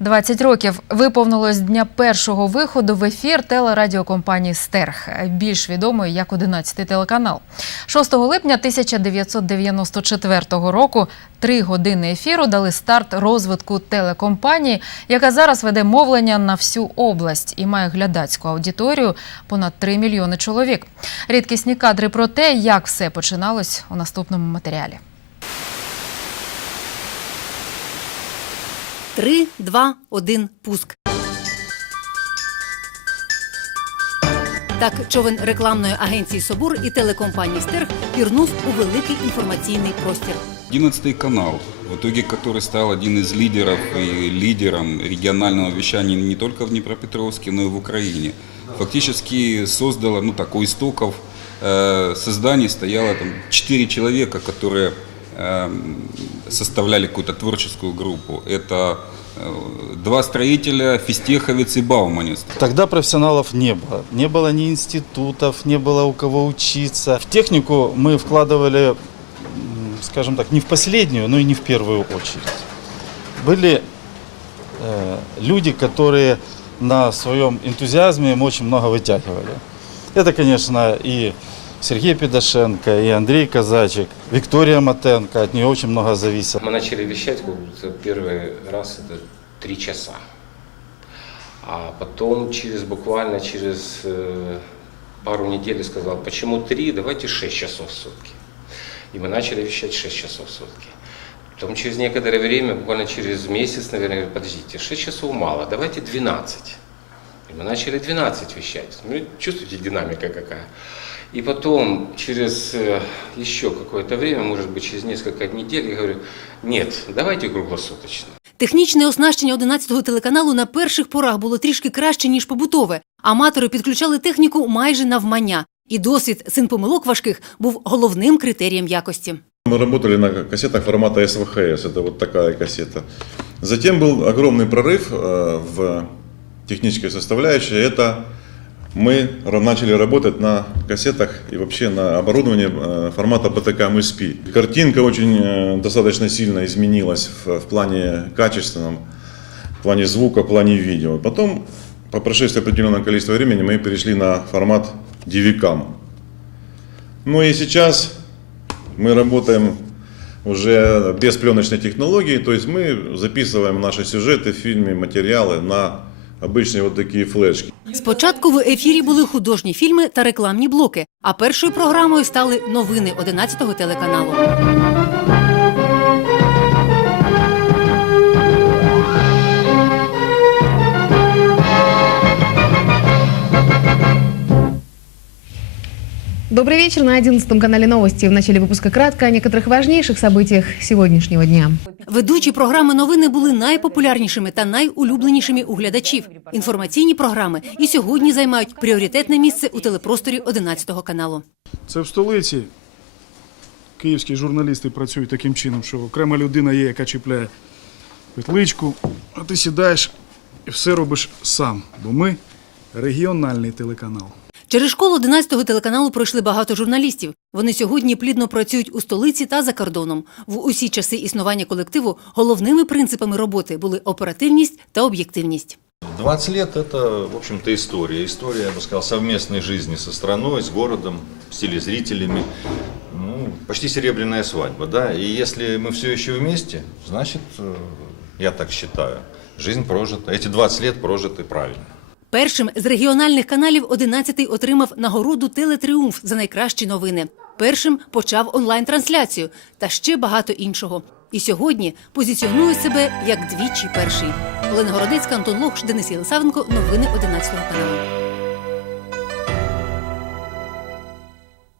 20 років виповнилось дня першого виходу в ефір телерадіокомпанії Стерх, більш відомої як 11 телеканал. 6 липня 1994 року три години ефіру дали старт розвитку телекомпанії, яка зараз веде мовлення на всю область і має глядацьку аудиторію понад 3 мільйони чоловік. Рідкісні кадри про те, як все починалось у наступному матеріалі. Три, два, один, пуск. Так, човен рекламної агенції Собор і телекомпанії Стерх пірнув у великий інформаційний простір. 11 канал, в итоге который стал один из лидеров и лидером регионального вещания не только в Днепропетровске, но и в Украине. Фактически создало, ну так, у истоков э, создания стояло там 4 человека, которые э, составляли какую-то творческую группу. Это э, два строителя, Фистеховец и Бауманец. Тогда профессионалов не было. Не было ни институтов, не было у кого учиться. В технику мы вкладывали, скажем так, не в последнюю, но и не в первую очередь. Были э, люди, которые на своем энтузиазме им очень много вытягивали. Это, конечно, и Сергей Педашенко, и Андрей Казачек, Виктория Матенко, от нее очень много зависело. Мы начали вещать как будто первый раз это три часа. А потом через буквально через э, пару недель я сказал, почему три, давайте шесть часов в сутки. И мы начали вещать 6 часов в сутки. Потом через некоторое время, буквально через месяц, наверное, говорю, подождите, 6 часов мало, давайте 12. И мы начали 12 вещать. Ну, чувствуете, динамика какая. И потом, через э, еще какое-то время, может быть, через несколько недель, я говорю, нет, давайте круглосуточно. Технічне оснащення 11-го телеканалу на перших порах було трішки краще, ніж побутове. Аматори підключали техніку майже навмання. І досвід син помилок важких був головним критерієм якості. Мы работали на кассетах формата СВХС, это вот такая кассета. Затем был огромный прорыв э, в технической составляющей, это мы начали работать на кассетах и вообще на оборудовании э, формата БТК МСП. Картинка очень э, достаточно сильно изменилась в, в плане качественном, в плане звука, в плане видео. Потом, по прошествии определенного количества времени, мы перешли на формат DVCAM. Ну и сейчас мы работаем уже без пленочной технологии, то есть мы записываем наши сюжеты в фильме, материалы на обычные от такі флешки. Спочатку в ефірі були художні фільми та рекламні блоки, а першою програмою стали новини 11-го телеканалу. Добрый вечер. На 11 канале новости. В начале выпуска кратко о некоторых важнейших событиях сегодняшнего дня. Ведучі програми новини були найпопулярнішими та найулюбленішими у глядачів. Інформаційні програми і сьогодні займають пріоритетне місце у телепросторі 11-го каналу. Це в столиці. Київські журналісти працюють таким чином, що окрема людина є, яка чіпляє петличку, а ти сідаєш і все робиш сам. Бо ми регіональний телеканал. Через школу 11-го телеканалу пройшли багато журналістів. Вони сьогодні плідно працюють у столиці та за кордоном. В усі часи існування колективу головними принципами роботи були оперативність та об'єктивність. 20 лет – это, в общем-то, история. История, я бы сказал, совместной жизни со страной, с городом, с телезрителями. Ну, почти серебряная свадьба, да. И если мы все еще вместе, значит, э, я так считаю, жизнь прожита, эти 20 лет прожиты правильно. Першим з регіональних каналів 11-й отримав нагороду Телетріумф за найкращі новини. Першим почав онлайн-трансляцію та ще багато іншого. І сьогодні позиціонує себе як двічі перший. Олена Городецька, Антон Лохш, Денис Єлисавенко. Новини 11 каналу.